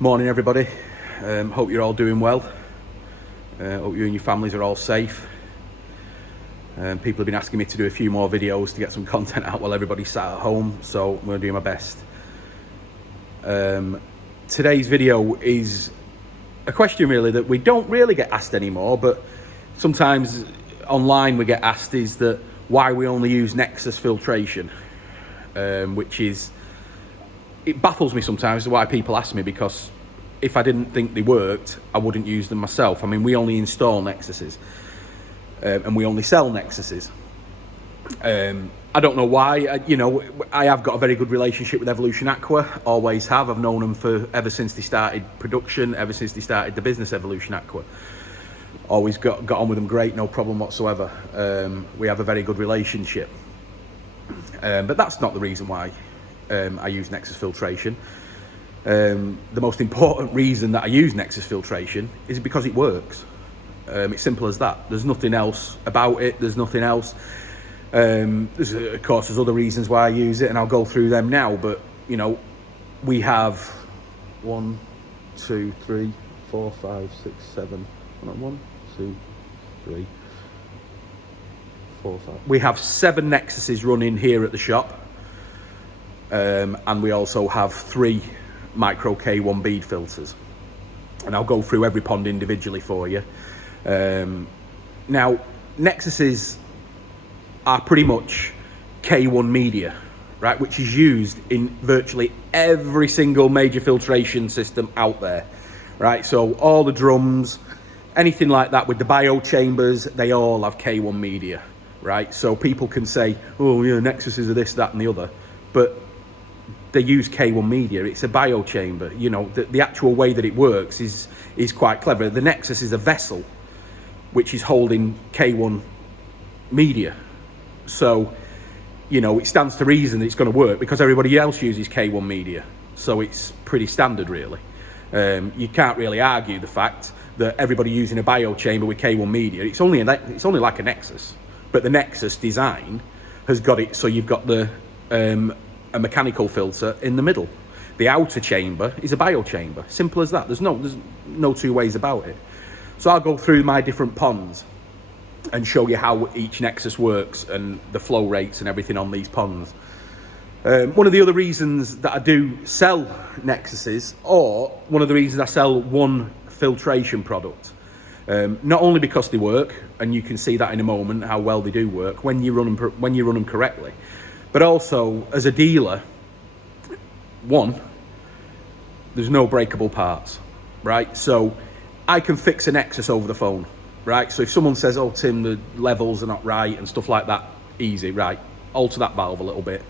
Morning everybody, hope you're all doing well. Hope you and your families are all safe. People have been asking me to do a few more videos to get some content out while everybody's sat at home, so I'm going to do my best. Today's video is a question really that we don't really get asked anymore, but sometimes online we get asked, is that why we only use Nexus filtration, which is, it baffles me sometimes why people ask me, because if I didn't think they worked, I wouldn't use them myself. I mean, we only install Nexuses, and we only sell Nexuses. I don't know why. I have got a very good relationship with Evolution Aqua, always have. I've known them for ever since they started production, ever since they started the business Evolution Aqua. Always got on with them great, no problem whatsoever. We have a very good relationship. But that's not the reason why I use Nexus filtration. The most important reason that I use Nexus filtration is because it works. It's simple as that. There's nothing else about it. There's nothing else. Of course, there's other reasons why I use it, and I'll go through them now. But we have 1, 2, 3, 4, 5, 6, 7. 1, 2, 3, 4, 5. We have 7 Nexuses running here at the shop. And we also have 3 micro K1 bead filters, and I'll go through every pond individually for you. Now, Nexuses are pretty much K1 media, right, which is used in virtually every single major filtration system out there, right? So all the drums, anything like that with the bio chambers, they all have K1 media, right? So people can say, oh yeah, Nexuses are this, that and the other, but they use K1 media. It's a bio chamber. The actual way that it works is quite clever. The Nexus is a vessel which is holding K1 media. So, it stands to reason that it's going to work because everybody else uses K1 media. So it's pretty standard, really. You can't really argue the fact that everybody using a bio chamber with K1 media, it's only like a Nexus. But the Nexus design has got it so you've got a mechanical filter in the middle. The outer chamber is a bio chamber. Simple as that. There's no two ways about it. So I'll go through my different ponds and show you how each Nexus works and the flow rates and everything on these ponds. One of the other reasons that I do sell Nexuses, or one of the reasons I sell one filtration product, not only because they work, and you can see that in a moment how well they do work when you run them correctly, but also as a dealer, one, there's no breakable parts, right? So I can fix a Nexus over the phone, right? So if someone says, oh Tim, the levels are not right and stuff like that, easy, right? Alter that valve a little bit,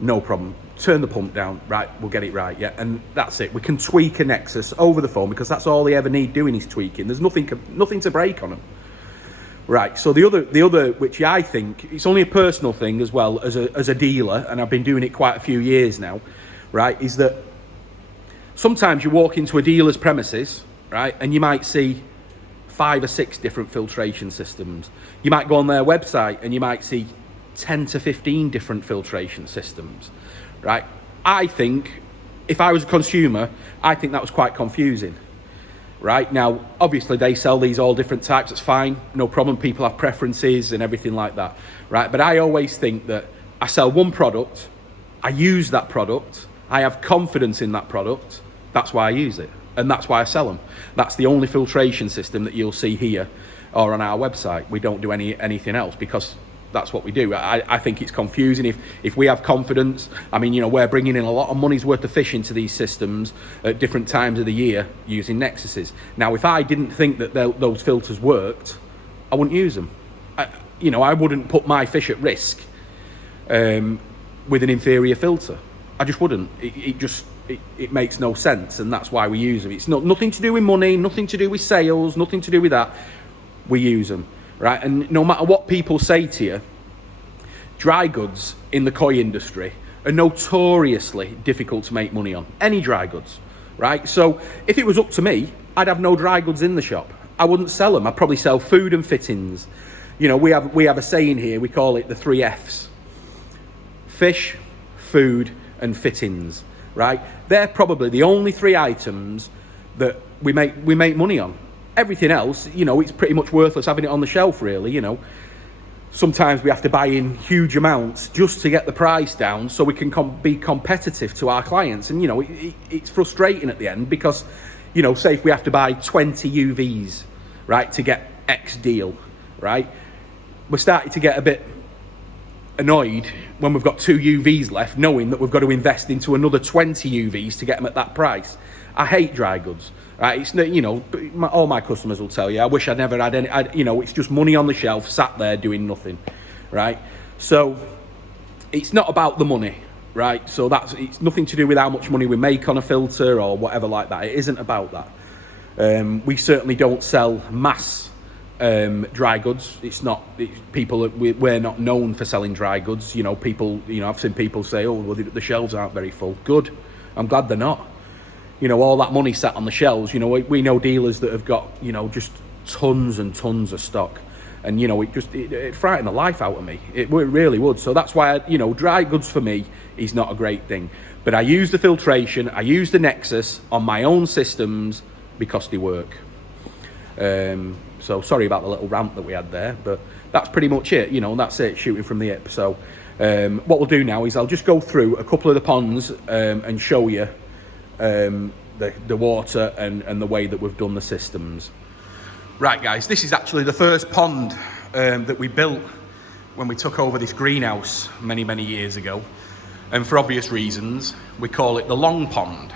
no problem. Turn the pump down, right? We'll get it right, yeah. And that's it. We can tweak a Nexus over the phone because that's all they ever need doing is tweaking. There's nothing to break on them. Right, so the other, which I think, it's only a personal thing as well as a dealer, and I've been doing it quite a few years now, right, is that sometimes you walk into a dealer's premises, right, and you might see 5 or 6 different filtration systems. You might go on their website and you might see 10 to 15 different filtration systems, right? I think, if I was a consumer, I think that was quite confusing. Right, now, obviously they sell these all different types, it's fine, no problem, people have preferences and everything like that, right? But I always think that I sell one product, I use that product, I have confidence in that product, that's why I use it, and that's why I sell them. That's the only filtration system that you'll see here or on our website. We don't do anything else because that's what we do. I think it's confusing if we have confidence. I mean, we're bringing in a lot of money's worth of fish into these systems at different times of the year using Nexuses. Now, if I didn't think that those filters worked, I wouldn't use them. I wouldn't put my fish at risk with an inferior filter. I just wouldn't. It makes no sense, and that's why we use them. It's nothing to do with money, nothing to do with sales, nothing to do with that. We use them. Right, and no matter what people say to you, dry goods in the koi industry are notoriously difficult to make money on. Any dry goods, right? So if it was up to me, I'd have no dry goods in the shop. I wouldn't sell them. I'd probably sell food and fittings. We have a saying here, we call it the 3 Fs. Fish, food, and fittings. right? They're probably the only 3 items that we make money on. Everything else, you know, it's pretty much worthless having it on the shelf, really, you know. Sometimes we have to buy in huge amounts just to get the price down so we can be competitive to our clients. And, you know, it's frustrating at the end because, you know, say if we have to buy 20 UVs, right, to get X deal, right, we're starting to get a bit annoyed when we've got 2 UVs left, knowing that we've got to invest into another 20 UVs to get them at that price. I hate dry goods, right? It's, you know, all my customers will tell you, I wish I'd never had any, you know, it's just money on the shelf, sat there doing nothing, right? So it's not about the money, right? So it's nothing to do with how much money we make on a filter or whatever like that. It isn't about that. We certainly don't sell mass dry goods. We're not known for selling dry goods. You know, I've seen people say, oh, well, the shelves aren't very full. Good. I'm glad they're not. You know, all that money sat on the shelves. You know, we know dealers that have got, you know, just tons and tons of stock. And, you know, it frightened the life out of me. It really would. So that's why, dry goods for me is not a great thing. But I use the filtration, I use the Nexus on my own systems because they work. So sorry about the little rant that we had there, but that's pretty much it. You know, that's it, shooting from the hip. So what we'll do now is I'll just go through a couple of the ponds and show you the water and the way that we've done the systems. Right, guys, this is actually the first pond that we built when we took over this greenhouse many years ago. And for obvious reasons, we call it the long pond.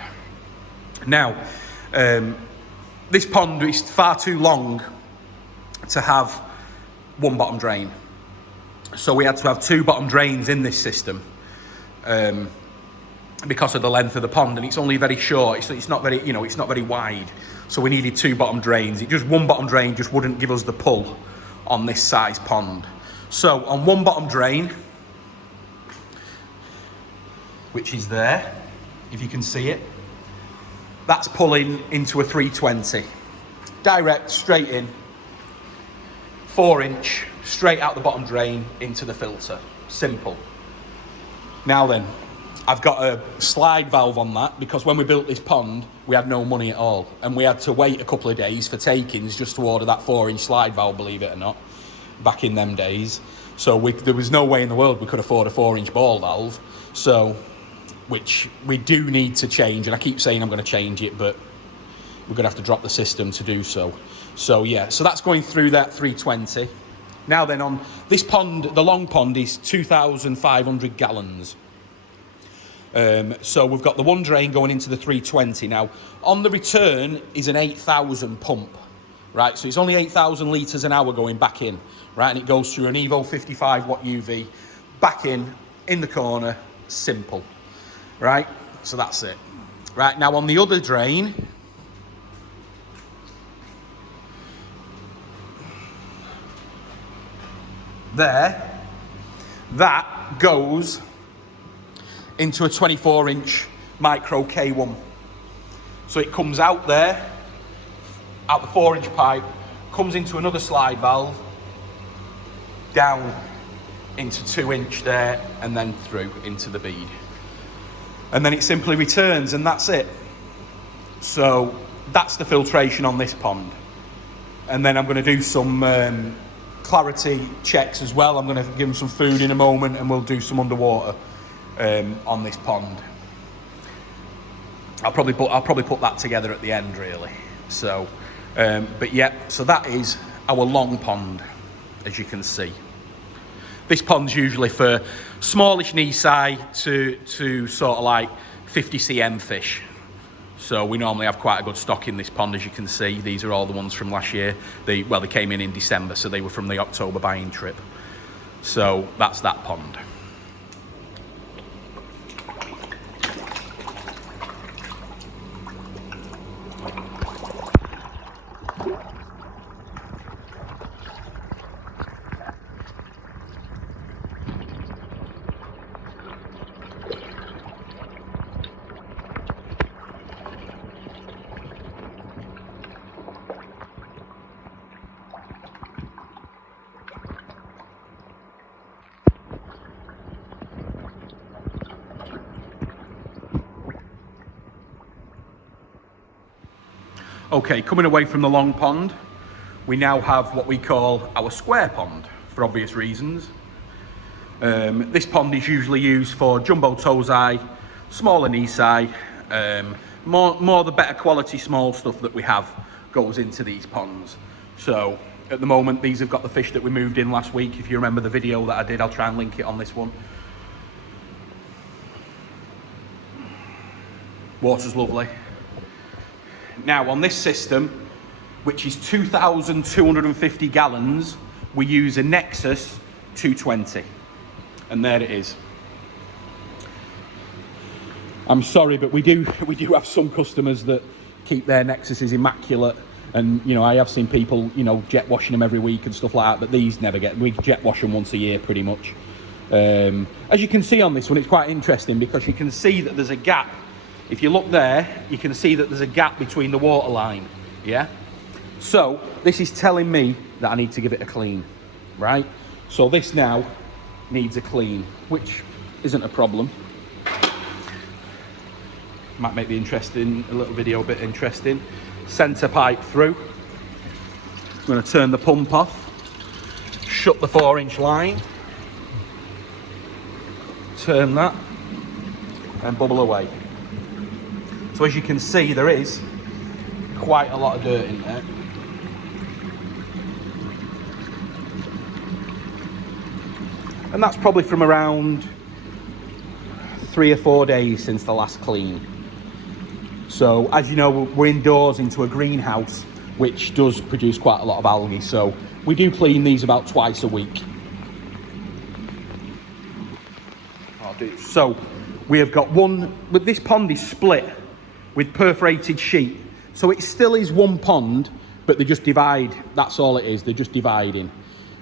Now, this pond is far too long to have one bottom drain. So we had to have 2 bottom drains in this system because of the length of the pond, and it's only very short. It's not very, it's not very wide. So we needed 2 bottom drains. One bottom drain just wouldn't give us the pull on this size pond. So on one bottom drain, which is there, if you can see it, that's pulling into a 320. Direct, straight in, 4-inch, straight out the bottom drain into the filter. Simple. Now then, I've got a slide valve on that because when we built this pond, we had no money at all. And we had to wait a couple of days for takings just to order that 4-inch slide valve, believe it or not, back in them days. So there was no way in the world we could afford a 4-inch ball valve. So, which we do need to change. And I keep saying I'm going to change it, but we're going to have to drop the system to do so. So yeah, so that's going through that 320. Now then, on this pond, the long pond is 2,500 gallons. So we've got the one drain going into the 320. Now, on the return is an 8,000 pump, right? So it's only 8,000 litres an hour going back in, right? And it goes through an Evo 55 watt UV, back in the corner, simple, right? So that's it. Right, now on the other drain, there, that goes into a 24-inch micro K1. So it comes out there, out the 4-inch pipe, comes into another slide valve, down into 2-inch there, and then through into the bead. And then it simply returns, and that's it. So that's the filtration on this pond. And then I'm going to do some clarity checks as well. I'm going to give them some food in a moment, and we'll do some underwater on this pond. I'll probably put that together at the end, really. So, but yeah, so that is our long pond, as you can see. This pond's usually for smallish Nisai to sort of like 50 cm fish. So we normally have quite a good stock in this pond, as you can see. These are all the ones from last year. They came in December, so they were from the October buying trip. So that's that pond. Okay, coming away from the long pond, we now have what we call our square pond, for obvious reasons. This pond is usually used for jumbo Tosai, smaller Nisai, more the better quality small stuff that we have goes into these ponds. So at the moment, these have got the fish that we moved in last week. If you remember the video that I did, I'll try and link it on this one. Water's lovely. Now on this system, which is 2,250 gallons, we use a Nexus 220. And there it is. I'm sorry, but we do have some customers that keep their Nexuses immaculate. And, you know, I have seen people, you know, jet washing them every week and stuff like that, but these never get, we jet wash them once a year pretty much. As you can see on this one, it's quite interesting because you can see that there's a gap. If you look there, you can see that there's a gap between the water line, yeah? So this is telling me that I need to give it a clean, right? So this now needs a clean, which isn't a problem. Might make the interesting, a little video a bit interesting. Centre pipe through. I'm going to turn the pump off, shut the 4-inch line, turn that, and bubble away. So as you can see, there is quite a lot of dirt in there. And that's probably from around 3 or 4 days since the last clean. So as you know, we're indoors into a greenhouse, which does produce quite a lot of algae. So we do clean these about twice a week. So we have got one, but this pond is split with perforated sheet. So it still is one pond, but they just divide. That's all it is, they're just dividing.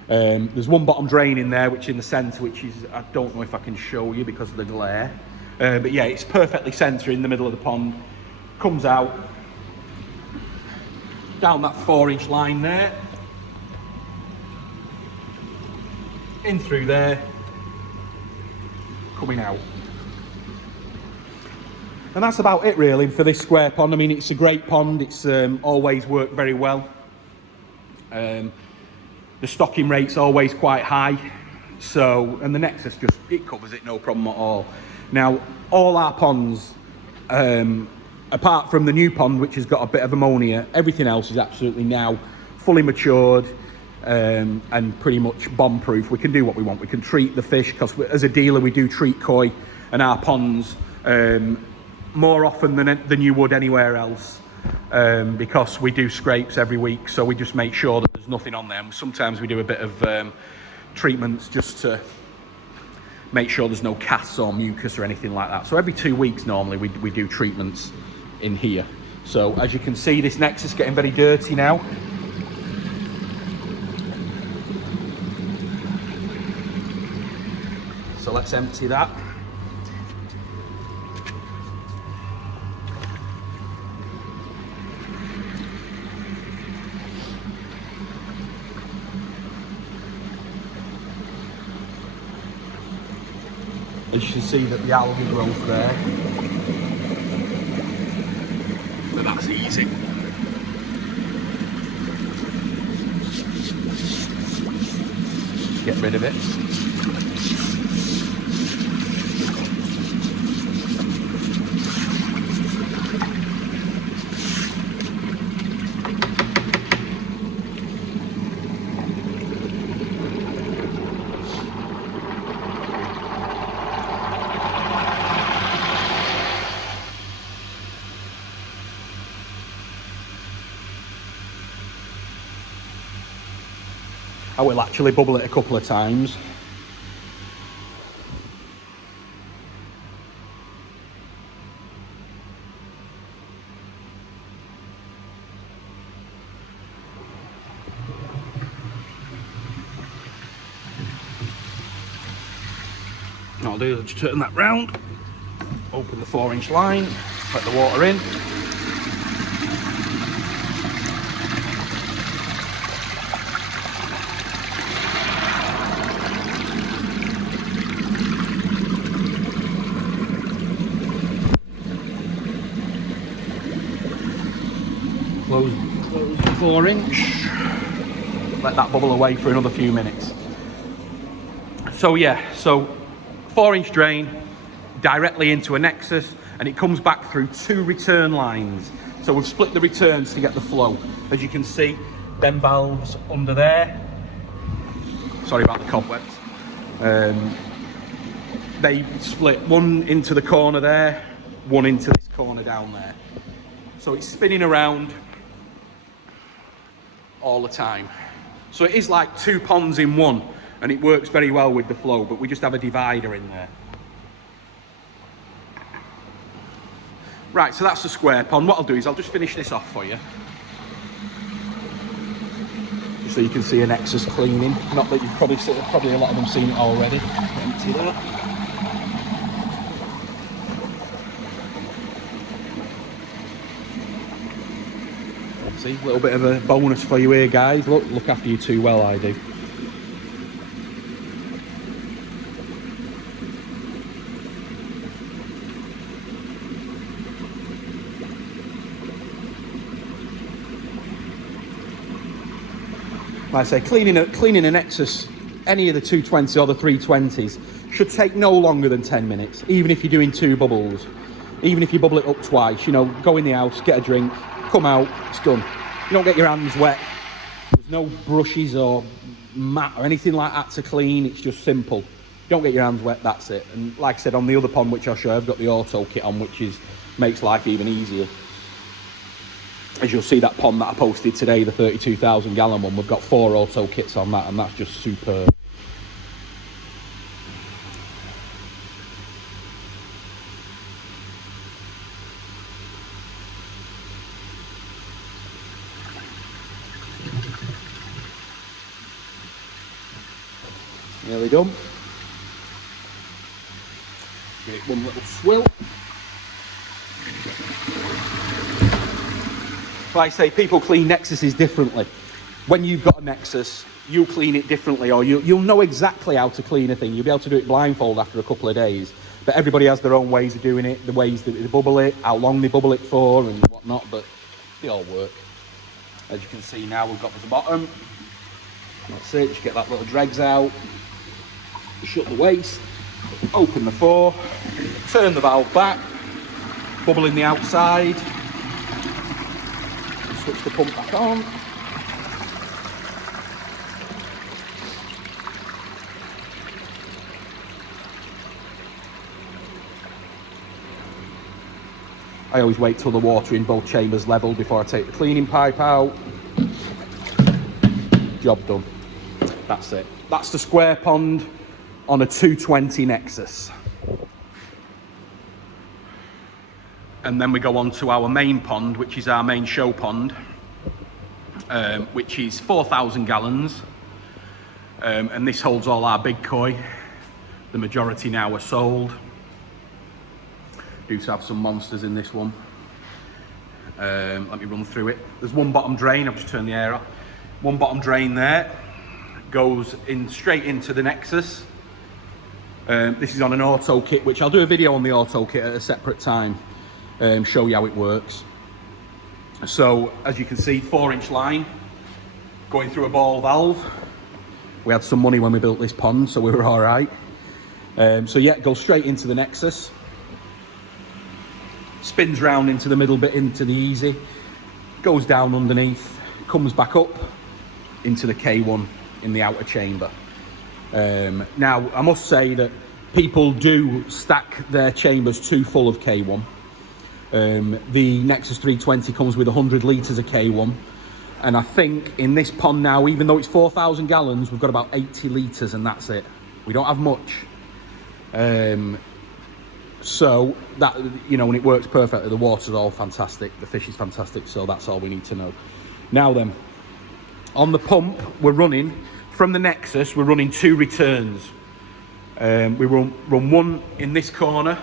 There's one bottom drain in there, which in the centre, which is, I don't know if I can show you because of the glare. But yeah, it's perfectly centre in the middle of the pond. Comes out down that 4-inch line there, in through there, coming out. And that's about it really for this square pond. I mean, it's a great pond. It's always worked very well. The stocking rate's always quite high. So, and the Nexus just, it covers it, no problem at all. Now, all our ponds, apart from the new pond, which has got a bit of ammonia, everything else is absolutely now fully matured and pretty much bomb-proof. We can do what we want. We can treat the fish, because as a dealer, we do treat koi and our ponds more often than you would anywhere else, because we do scrapes every week. So we just make sure that there's nothing on them. Sometimes we do a bit of treatments just to make sure there's no casts or mucus or anything like that. So every 2 weeks normally we do treatments in here. So as you can see, this Nexus is getting very dirty now. So let's empty that. As you can see that the algae growth there. But that's easy. Get rid of it. I will actually bubble it a couple of times. What I'll do is just turn that round, open the 4-inch line, let the water in. close the 4-inch. Let that bubble away for another few minutes. So yeah, so 4-inch drain directly into a Nexus, and it comes back through 2 return lines. So we've split the returns to get the flow. As you can see, them valves under there. Sorry about the cobwebs. They split one into the corner there, one into this corner down there. So it's spinning around all the time. So it is like 2 ponds in one, and it works very well with the flow, but we just have a divider in there. Right, so that's the square pond. What I'll do is I'll just finish this off for you. Just so you can see a Nexus cleaning. Not that you've probably a lot of them seen it already. Empty that. See, a little bit of a bonus for you here, guys. Look after you too well, I do. Like I say, cleaning a Nexus, any of the 220 or the 320s, should take no longer than 10 minutes, even if you're doing 2 bubbles. Even if you bubble it up twice, you know, go in the house, get a drink, come out, it's done. You don't get your hands wet. There's no brushes or mat or anything like that to clean. It's just simple. You don't get your hands wet, that's it. And like I said, on the other pond, which I'll show you, I've got the auto kit on, which makes life even easier. As you'll see, that pond that I posted today, the 32,000 gallon one, we've got 4 auto kits on that, and that's just superb. Nearly done. Give it one little swill. Like I say, people clean Nexuses differently. When you've got a Nexus, you clean it differently, or you'll know exactly how to clean a thing. You'll be able to do it blindfold after a couple of days. But everybody has their own ways of doing it, the ways that they bubble it, how long they bubble it for, and whatnot, but they all work. As you can see now, we've got the bottom. That's it, just get that little dregs out. Shut the waste, open the 4, turn the valve back, bubble in the outside, switch the pump back on. I always wait till the water in both chambers level before I take the cleaning pipe out. Job done. That's it. That's the square pond on a 220 Nexus. And then we go on to our main pond, which is our main show pond, which is 4,000 gallons. And this holds all our big koi. The majority now are sold. Do have some monsters in this one. Let me run through it. There's one bottom drain, I've just turned the air off. One bottom drain there, goes in straight into the Nexus. This is on an auto kit, which I'll do a video on the auto kit at a separate time, show you how it works. So as you can see, 4-inch line going through a ball valve. We had some money when we built this pond, so we were all right. So yeah, it goes straight into the Nexus, spins round into the middle bit, into the easy, goes down underneath, comes back up into the K1 in the outer chamber. Now, I must say that people do stack their chambers too full of K1. The Nexus 320 comes with 100 litres of K1. And I think in this pond now, even though it's 4,000 gallons, we've got about 80 litres and that's it. We don't have much. So that, you know, and it works perfectly. The water's all fantastic. The fish is fantastic. So that's all we need to know. Now then, on the pump, we're running from the Nexus, we're running 2 returns. We run one in this corner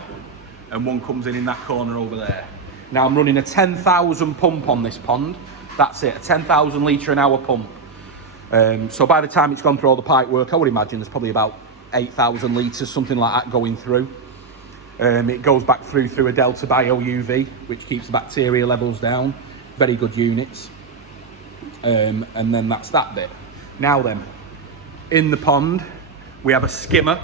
and one comes in that corner over there. Now I'm running a 10,000 pump on this pond. That's it, a 10,000 litre an hour pump. So by the time it's gone through all the pipe work, I would imagine there's probably about 8,000 litres, something like that, going through. It goes back through a Delta Bio UV, which keeps the bacteria levels down. very good units. And then that's that bit. Now then, in the pond, we have a skimmer.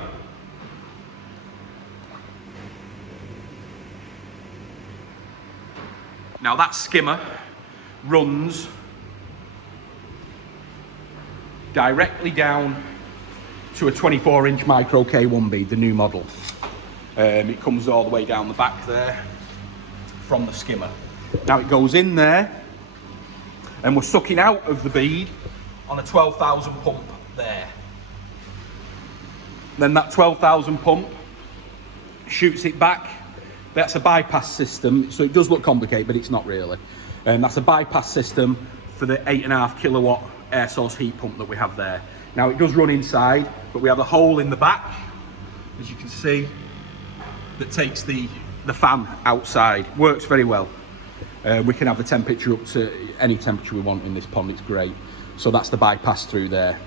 Now that skimmer runs directly down to a 24-inch micro K1 bead, the new model. It comes all the way down the back there from the skimmer. Now it goes in there and we're sucking out of the bead on a 12,000 pump there. Then that 12,000 pump shoots it back. That's a bypass system, so it does look complicated, but it's not really. That's a bypass system for the 8.5 kilowatt air source heat pump that we have there. Now it does run inside, but we have a hole in the back, as you can see, that takes the fan outside. Works very well. We can have the temperature up to any temperature we want in this pond, it's great. So that's the bypass through there.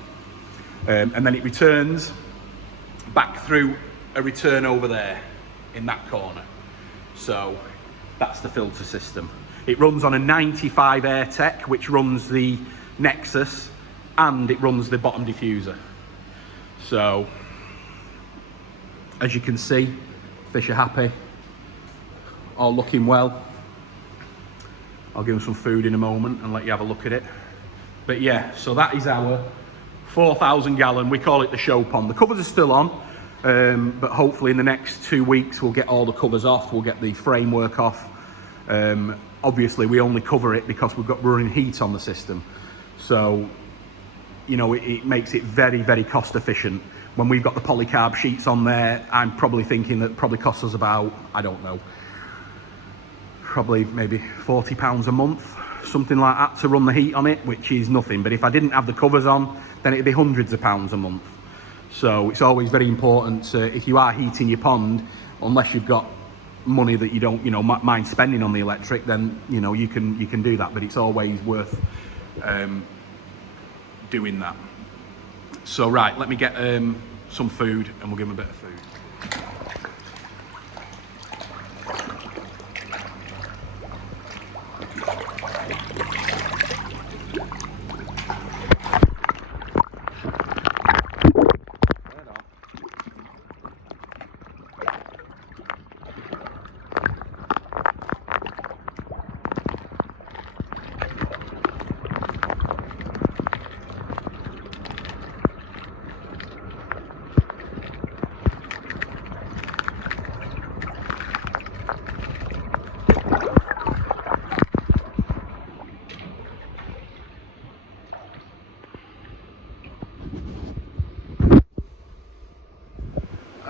And then it returns back through a return over there in that corner. So that's the filter system. It runs on a 95 AirTech, which runs the Nexus, and it runs the bottom diffuser. So, as you can see, fish are happy, all looking well. I'll give them some food in a moment and let you have a look at it. But yeah, so that is our 4,000 gallon, we call it the show pond. The covers are still on, but hopefully in the next 2 weeks we'll get all the covers off, we'll get the framework off. Obviously we only cover it because we've got running heat on the system. So, you know, it makes it very, very cost efficient. When we've got the polycarb sheets on there, I'm probably thinking that probably costs us about, I don't know, probably maybe £40 a month, something like that, to run the heat on it, which is nothing. But if I didn't have the covers on, then it'd be hundreds of pounds a month. So it's always very important if you are heating your pond, unless you've got money that you don't, you know, mind spending on the electric, then, you know, you can do that. But it's always worth doing that. So right, let me get some food and we'll give them a bit of food.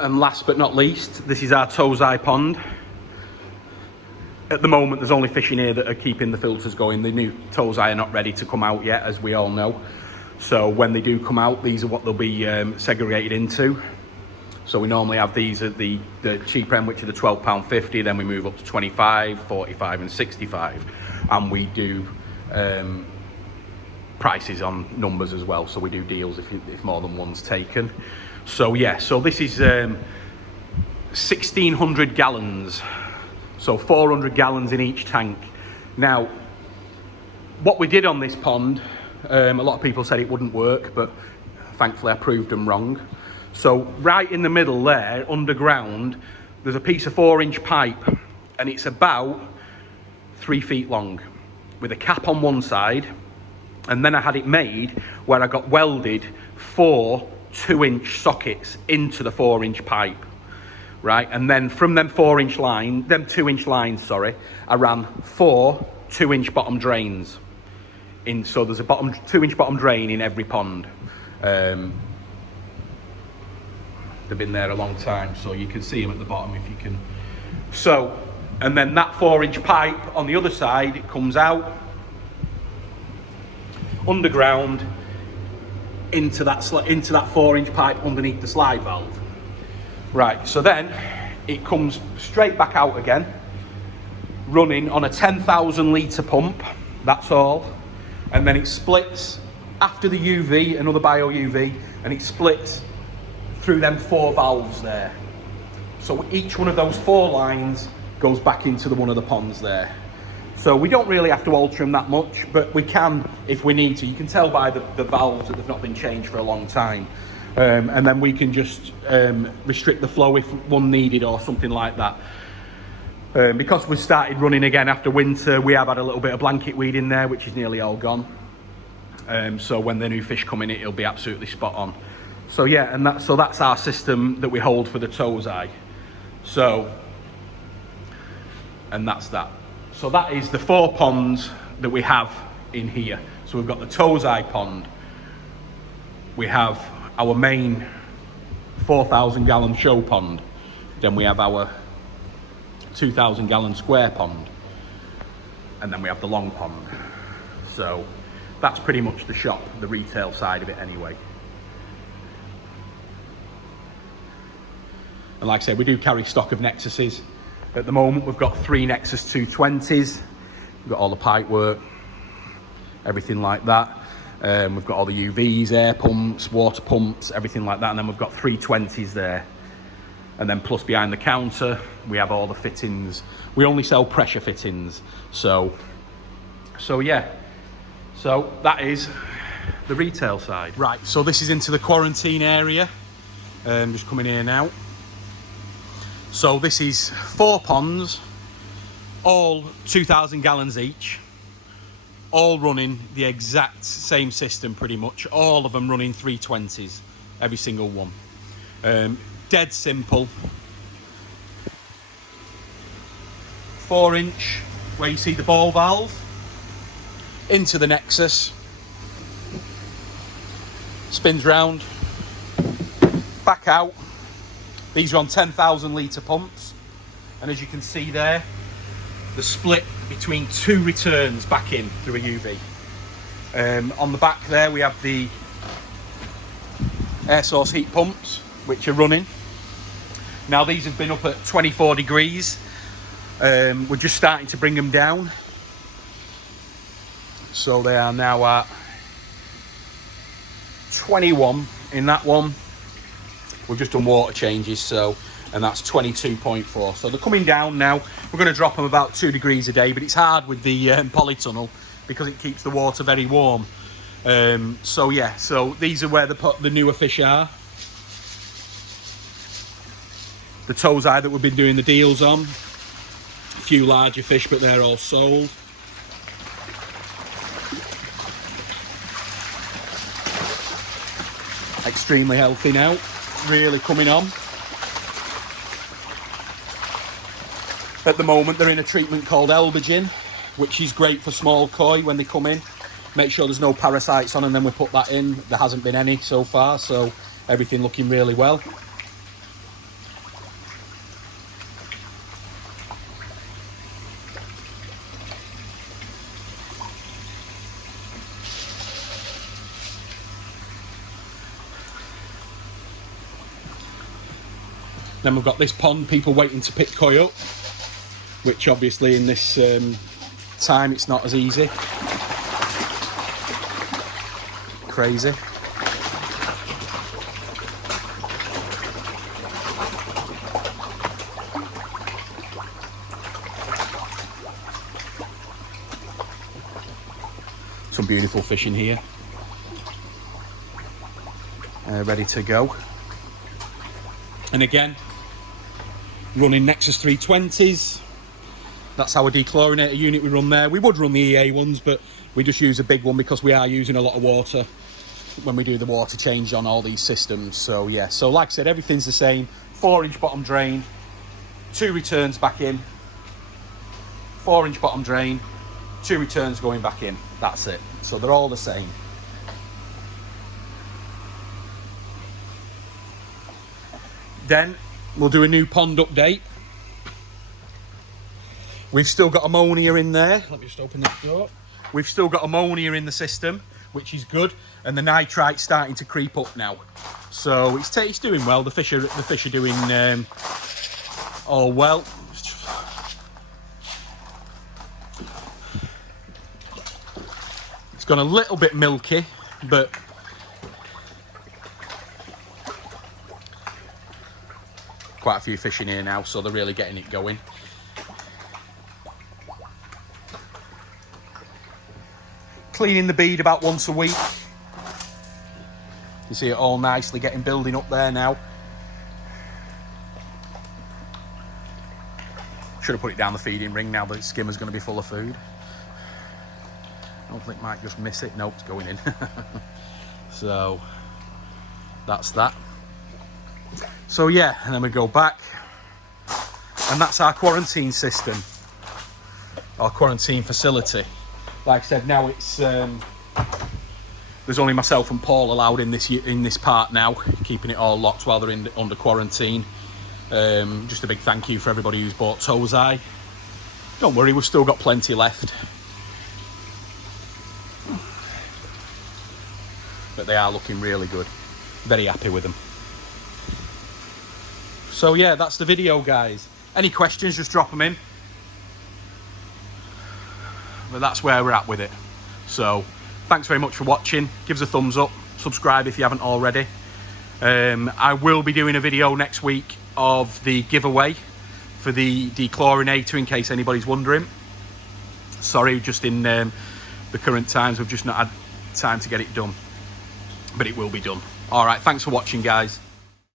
And last but not least, this is our Tosai pond. At the moment, there's only fish in here that are keeping the filters going. The new Tosai are not ready to come out yet, as we all know. So when they do come out, these are what they'll be segregated into. So we normally have these at the cheaper end, which are the £12.50. Then we move up to 25, 45 and 65. And we do prices on numbers as well. So we do deals if more than one's taken. So yeah, so this is 1,600 gallons, so 400 gallons in each tank. Now, what we did on this pond, a lot of people said it wouldn't work, but thankfully I proved them wrong. So right in the middle there, underground, there's a piece of 4-inch pipe, and it's about 3 feet long, with a cap on one side, and then I had it made where I got welded 4 2-inch sockets into the 4-inch pipe, right? And then from them 2-inch lines, I ran 4 2-inch bottom drains in. So there's a 2-inch bottom drain in every pond. They've been there a long time, so you can see them at the bottom if you can. So, and then that 4-inch pipe on the other side, it comes out underground into that 4-inch pipe underneath the slide valve. Right, so then it comes straight back out again, running on a 10,000 litre pump, that's all. And then it splits after the UV, another bio UV, and it splits through them 4 valves there. So each one of those 4 lines goes back into one of the ponds there. So we don't really have to alter them that much, but we can if we need to. You can tell by the valves that they've not been changed for a long time. And then we can just restrict the flow if one needed or something like that. Because we started running again after winter, we have had a little bit of blanket weed in there, which is nearly all gone. So when the new fish come in, it'll be absolutely spot on. So yeah, and that's our system that we hold for the Tosai. So, and that's that. So that is the 4 ponds that we have in here. So we've got the Tosai pond. We have our main 4,000 gallon show pond. Then we have our 2,000 gallon square pond. And then we have the long pond. So that's pretty much the shop, the retail side of it anyway. And like I said, we do carry stock of Nexuses. At the moment, we've got 3 Nexus 220s. We've got all the pipe work, everything like that. We've got all the UVs, air pumps, water pumps, everything like that. And then we've got 320s there. And then plus behind the counter, we have all the fittings. We only sell pressure fittings. So yeah. So that is the retail side. Right, so this is into the quarantine area. Just coming here now. So this is 4 ponds, all 2,000 gallons each, all running the exact same system pretty much, all of them running 320s, every single one. Dead simple. 4-inch, where you see the ball valve, into the Nexus, spins round, back out. These are on 10,000 litre pumps, and as you can see there, the split between 2 returns back in through a UV. On the back there we have the air source heat pumps, which are running. Now these have been up at 24 degrees. We're just starting to bring them down. So they are now at 21 in that one. We've just done water changes, so, and that's 22.4. So they're coming down now. We're going to drop them about 2 degrees a day, but it's hard with the polytunnel because it keeps the water very warm. So yeah, so these are where the newer fish are. The Tosai that we've been doing the deals on. A few larger fish, but they're all sold. Extremely healthy now. Really coming on. At the moment they're in a treatment called Elbergin, which is great for small koi when they come in. Make sure there's no parasites on, and then we put that in. There hasn't been any so far, so everything looking really well. Then we've got this pond, people waiting to pick koi up, which obviously in this time it's not as easy. Crazy. Some beautiful fish in here. Ready to go. And again, running Nexus 320s. That's our dechlorinator unit we run there. We would run the EA ones, but we just use a big one because we are using a lot of water when we do the water change on all these systems. So yeah, so like I said, everything's the same. 4-inch bottom drain, 2 returns back in, 4-inch bottom drain, 2 returns going back in. That's it. So they're all the same. Then we'll do a new pond update. We've still got ammonia in there. Let me just open that door. We've still got ammonia in the system, which is good, and the nitrite's starting to creep up now. So it's doing well. The fish are doing all well. It's gone a little bit milky, but quite a few fish in here now, so they're really getting it going. cleaning the bead about once a week. You see it all nicely building up there now. Should have put it down the feeding ring now that its skimmer's going to be full of food. Hopefully it might just miss it. Nope, it's going in. So that's that. So yeah, and then we go back, and that's our quarantine system, our quarantine facility. Like I said, now it's there's only myself and Paul allowed in this part now, keeping it all locked while they're under quarantine. Just a big thank you for everybody who's bought Tosai. Don't worry, we've still got plenty left. But they are looking really good. Very happy with them. So yeah, that's the video, guys. Any questions, just drop them in. But that's where we're at with it. So thanks very much for watching. Give us a thumbs up. Subscribe if you haven't already. I will be doing a video next week of the giveaway for the dechlorinator, in case anybody's wondering. Sorry, just in the current times, we've just not had time to get it done. But it will be done. All right, thanks for watching, guys.